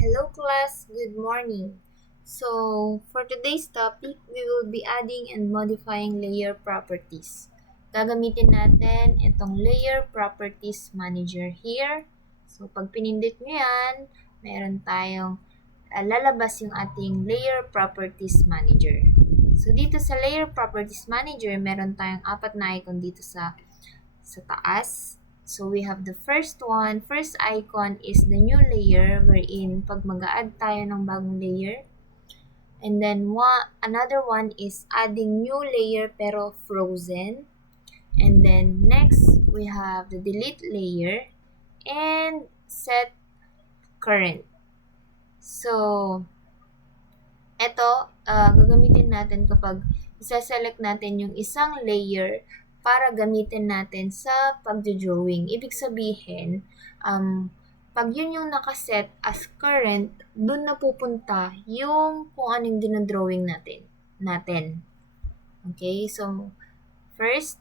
Hello class, good morning. So, for today's topic, we will be adding and modifying layer properties. Gagamitin natin itong layer properties manager here. So, pag pinindot nyo yan, meron tayong lalabas yung ating layer properties manager. So, dito sa layer properties manager, meron tayong apat na icon dito sa taas. So, we have the first one. First icon is the new layer wherein pag mag-add tayo ng bagong layer. And then, another one is adding new layer pero frozen. And then, next, we have the delete layer and set current. So, ito, gagamitin natin kapag isa-select natin yung isang layer para gamitin natin sa pag-drawing. Ibig sabihin, pag yun yung nakaset as current, dun na pupunta yung kung anong dinadrawing natin. Okay, so first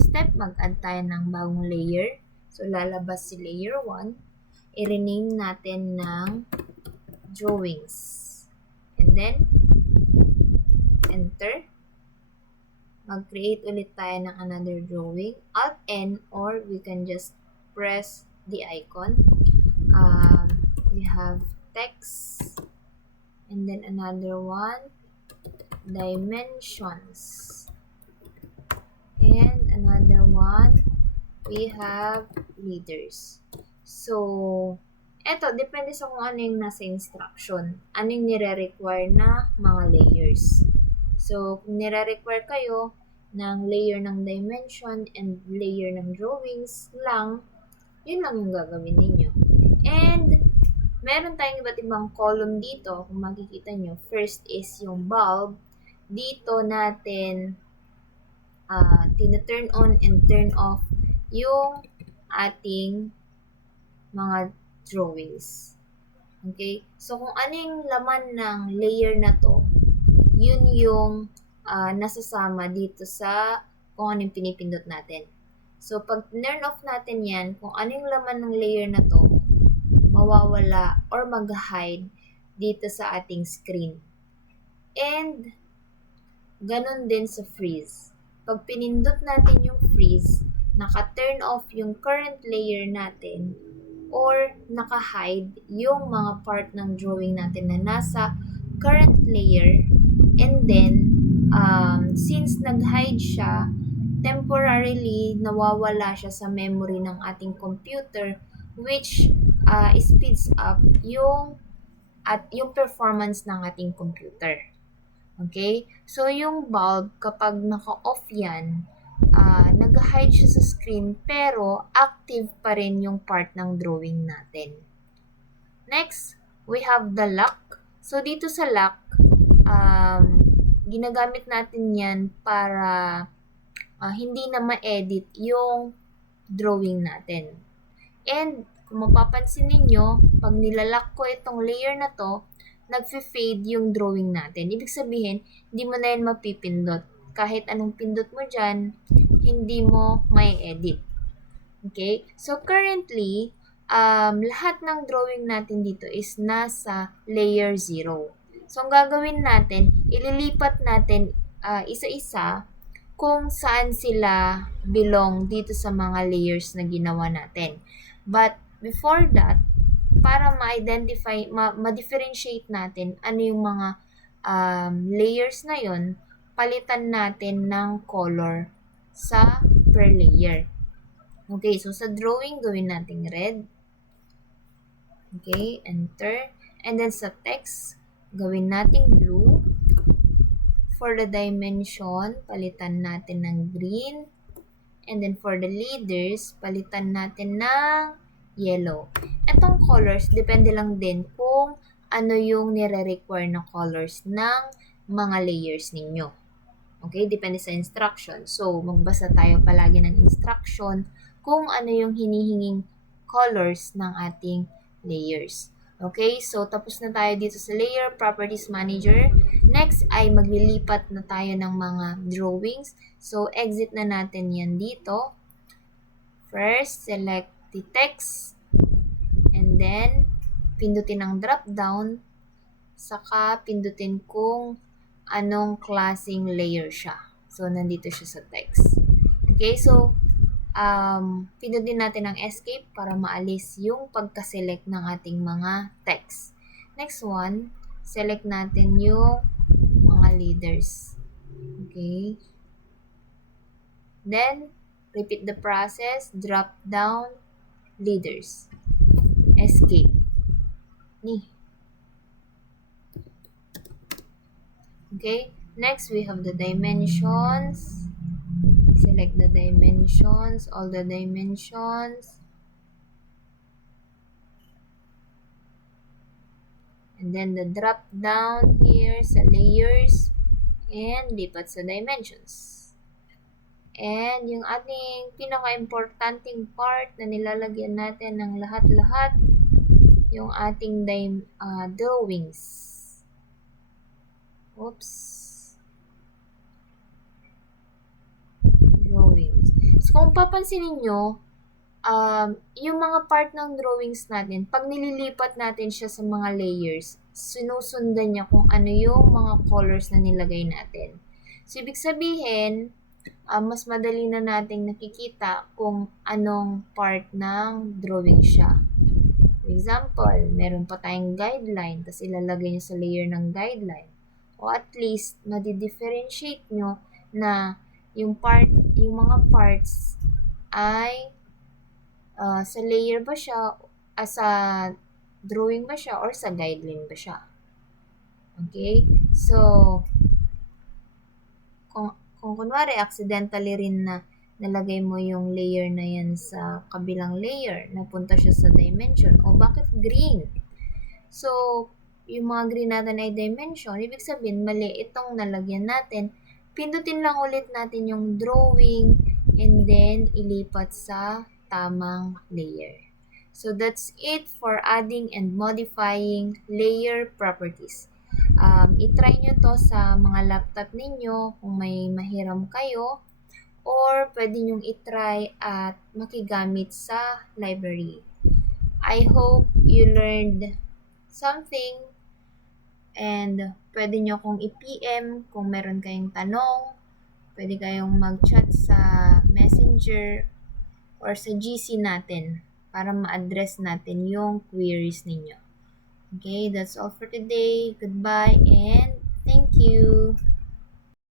step, mag-add tayo ng bagong layer. So, lalabas si layer 1. I-rename natin ng drawings. And then, enter. Mag-create ulit tayo ng another drawing. Alt-N or we can just press the icon. We have text. And then another one, dimensions. And another one, we have leaders. So, eto, depende sa kung ano yung nasa instruction. Ano yung nire-require na mga layers. So, kung nire-require kayo ng layer ng dimension and layer ng drawings lang, yun lang yung gagawin ninyo. And, meron tayong iba't ibang column dito. Kung makikita nyo, first is yung bulb. Dito natin tina-turn on and turn off yung ating mga drawings. Okay? So, kung ano yung laman ng layer na to, yun yung nasasama dito sa kung ano yung pinipindot natin. So, pag turn off natin yan, kung ano yung laman ng layer na to, mawawala or mag-hide dito sa ating screen. And, ganun din sa freeze. Pag pinindot natin yung freeze, naka-turn off yung current layer natin or naka-hide yung mga part ng drawing natin na nasa current layer. And then, since nag-hide siya, temporarily nawawala siya sa memory ng ating computer, which speeds up yung performance ng ating computer. Okay? So, yung bulb, kapag naka-off yan, nag-hide siya sa screen, pero active pa rin yung part ng drawing natin. Next, we have the lock. So, dito sa lock, ginagamit natin yan para hindi na ma-edit yung drawing natin. And, kung mapapansin ninyo, pag nilalock ko itong layer na to, nagfe-fade yung drawing natin. Ibig sabihin, hindi mo na yan mapipindot. Kahit anong pindot mo dyan, hindi mo may edit. Okay? So, currently, lahat ng drawing natin dito is nasa layer 0. So, ang gagawin natin, ililipat natin isa-isa kung saan sila belong dito sa mga layers na ginawa natin. But, before that, para ma-identify, ma-differentiate natin ano yung mga layers na yon, palitan natin ng color sa per layer. Okay, so sa drawing, gawin natin red. Okay, enter. And then sa text, gawin natin blue. For the dimension, palitan natin ng green. And then for the leaders, palitan natin ng yellow. Etong colors, depende lang din kung ano yung nire-require na colors ng mga layers ninyo. Okay, depende sa instruction. So, magbasa tayo palagi ng instruction kung ano yung hinihinging colors ng ating layers. Okay, so tapos na tayo dito sa Layer Properties Manager. Next ay maglilipat na tayo ng mga drawings. So, exit na natin yan dito. First, select the text. And then, pindutin ang drop down, saka pindutin kung anong klaseng layer siya. So, nandito siya sa text. Okay, so, pindutin natin ang escape para maalis yung pagka-select ng ating mga text. Next one, select natin yung mga leaders. Okay. Then, repeat the process, drop down, leaders. Escape. Ni. Okay, next we have the dimensions. Select the dimensions, all the dimensions. And then the drop down here sa layers and lipat sa dimensions. And yung ating pinaka-importanting part na nilalagyan natin ng lahat-lahat, yung ating drawings. Oops. Drawings. So, kung papansinin nyo, yung mga part ng drawings natin, pag nililipat natin siya sa mga layers, sinusundan niya kung ano yung mga colors na nilagay natin. So, ibig sabihin, mas madali na nating nakikita kung anong part ng drawing siya. For example, meron pa tayong guideline, tapos ilalagay nyo sa layer ng guideline. O at least, madi-differentiate nyo na yung mga parts ay sa layer ba siya, sa drawing ba siya, or sa guideline ba siya. Okay? So, kung kunwari, accidentally rin na nalagay mo yung layer na yan sa kabilang layer, napunta siya sa dimension, o bakit green? So, yung mga green natin ay dimension, ibig sabihin, mali itong nalagyan natin. Pindutin lang ulit natin yung drawing, and then ilipat sa tamang layer. So, that's it for adding and modifying layer properties. I-try nyo to sa mga laptop ninyo kung may mahiram kayo, or pwede nyong i-try at makigamit sa library. I hope you learned something, and pwede nyo kong i-PM kung meron kayong tanong. Pwede kayong mag-chat sa Messenger or sa GC natin para ma-address natin yung queries ninyo. Okay, that's all for today. Goodbye and thank you.